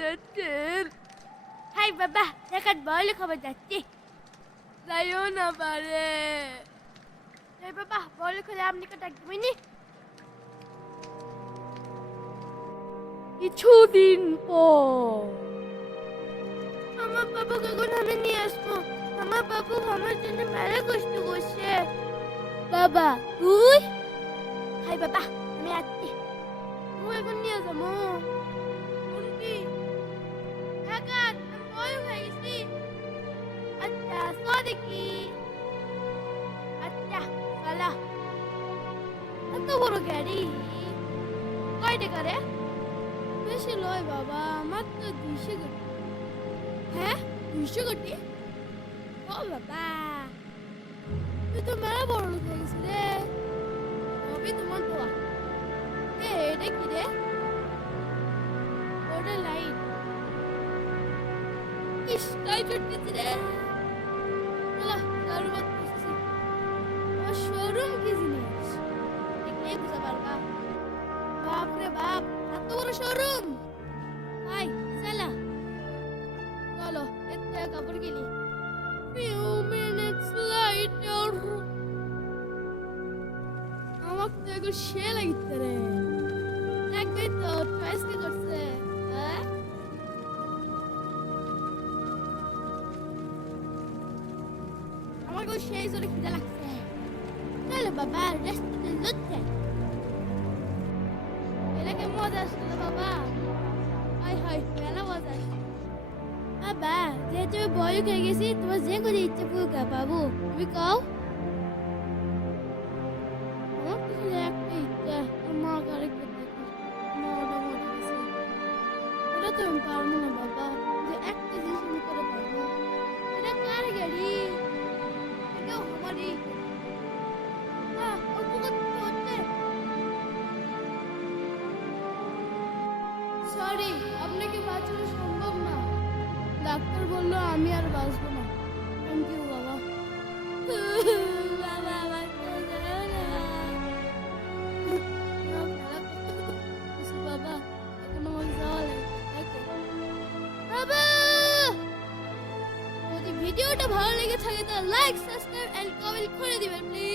যাচ্ছেন? হাই বাবা, দেখার বড় খবর যাচ্ছি। যাইও না পারে। হাই বাবা, বড় করে আপনি কে ডাক দিবেনি? কিছুদিন পর আমার বাবুকে কোথায় নিয়ে আসবো? আমার বাবু আমার জন্য মেলা কষ্ট করছে। বাবা তুই? হাই বাবা, আমি আসছি। তুই এখন নিয়ে যাবো কোনটি? ঢাকার, আমি বড় হয়ে গেছি। আচ্ছা সো দেখি। আচ্ছা চলো। এত বড় গাড়ি কয় টাকা রে? বেশি লয় বাবা, মাত্র 200 কোটি। হ্যাঁ 200 কোটি? ও বাবা, তুই তো মেলা বড় লোক হয়ে গেছিস রে। সবই তোমার দোয়া। এটা কি রে? ওটা লাইট। ইস লাইট উঠতেছে রে। চলো শোরুম বসেছি। ও শোরুম কি জিনিস দেখলেই বুঝতে পারবা। বাপ রে বাপ, এত বড় শোরুম। ভাই চলো চলো, এর থেকে কাপড় কিনি। few minutes later আমাক তো এখন সে লাগিতে রে। লাগবে তো, চয়েস কি করছে? হ্যাঁ আমার কোন সেই জোরে খিদে লাগছে। চলো বাবা রেস্টুরেন্ট যাচ্ছে। এটা কি মজা আসলো বাবা? হাই হাই মেলা মজা আসলো। বাবা যেহেতু আমি বয়স হয়ে গেছি, তোমার যে কোনো ইচ্ছে পুরো পাবো, তুমি কও। আমার কিছু একটা ইচ্ছা, মা কারে খেতে মা ওটা মরে গেছে। ওটা তো আমি পারবো না বাবা, যে একটা জিনিস আমি করে পারবো। এটা কার গাড়ি? এটাও আমারই। অল্প করতে হচ্ছে। সরি, আপনাকে বাঁচানো সম্ভব না। ডাক্তার বললো আমি আর বাঁচবো না। থ্যাংক ইউ বাবা। বাবা আমার বাবা এখন আমার যাওয়া লাগে। বাবা যদি ভিডিওটা ভালো লেগে থাকে তাহলে লাইক সাবস্ক্রাইব এন্ড কমেন্ট করে দিবেন প্লিজ।